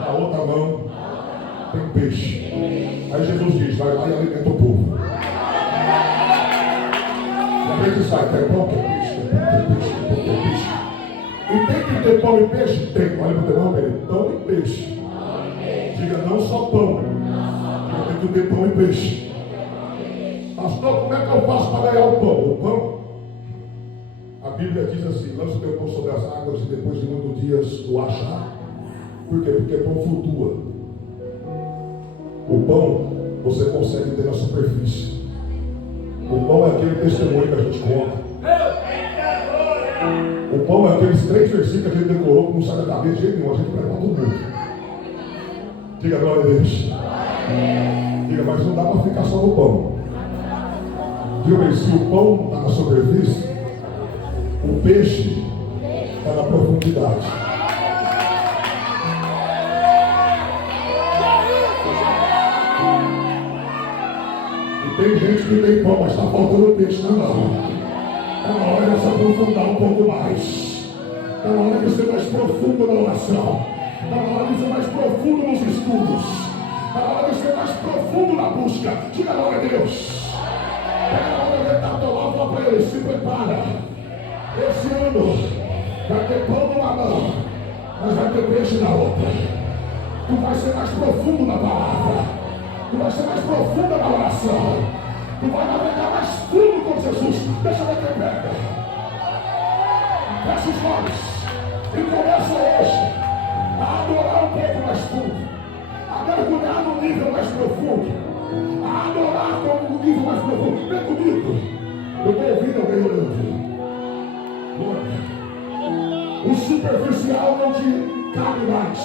Na outra mão tem peixe. Aí Jesus diz: vai lá e alimenta o povo. Como é que sai? Tem pão, tem peixe, tem pão, tem peixe, tem pão, tem peixe. E tem que ter pão e peixe? Tem. Olha para o teu irmão, pão e peixe. Diga, não só pão. Diga, tem que ter pão e peixe. Pastor, como é que eu faço para ganhar o pão? O pão, a Bíblia diz assim: lança o teu pão sobre as águas e depois de muitos dias o achar. Por quê? Porque o pão flutua. O pão você consegue ter na superfície. O pão é aquele testemunho que a gente conta. O pão é aqueles 3 versículos que a gente decorou que não sai da cabeça de jeito nenhum. A gente prepara todo mundo. Diga glória a Deus. Diga, mas não dá para ficar só no pão. Diga, se o pão está na superfície, o peixe está na profundidade. E tem gente que tem pão, mas está faltando peixe, não. Está na hora de se aprofundar um pouco mais. Está na hora de ser mais profundo na oração. Está na hora de ser mais profundo nos estudos. Está na hora de ser mais profundo na busca. Diga a glória a Deus. Pega a hora de estar do lado para ele. Se prepara. Esse ano vai ter pão numa mão, mas vai ter peixe na outra. Tu vai ser mais profundo na palavra. Tu vai ser mais profundo na oração. Tu vai navegar mais fundo com Jesus. Deixa eu ver quem pega. Fecha os olhos. E começa hoje a adorar um pouco mais fundo. A mergulhar no nível mais profundo. A adorar no nível mais profundo. Vem comigo. Eu estou ouvindo alguém orando. O superficial não te cabe mais.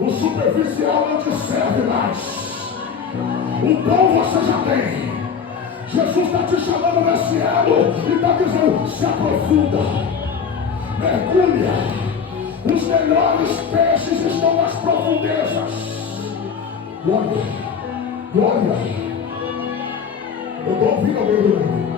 O superficial não te serve mais. O dom você já tem. Jesus está te chamando nesse ano e está dizendo: se aprofunda, mergulha. Os melhores peixes estão nas profundezas. Glória, glória. Eu estou ouvindo alguém.